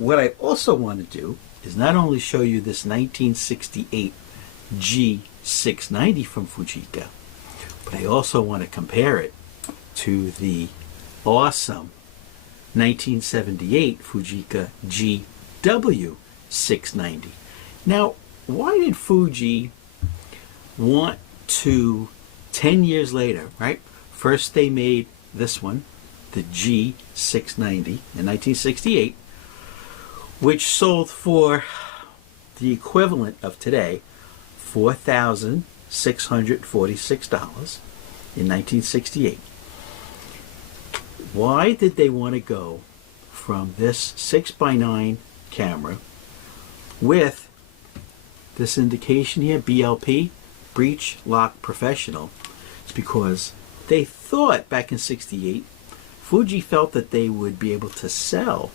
what I also want to do is not only show you this 1968 G690 from Fujica, but I also want to compare it to the awesome 1978 Fujica GW690. Now, why did Fuji want to, 10 years later, right? First they made this one, the G690 in 1968, which sold for the equivalent of today, $4,646 in 1968. Why did they want to go from this 6x9 camera with this indication here, BLP, Breech Lock Professional? It's because they thought back in 68, Fuji felt that they would be able to sell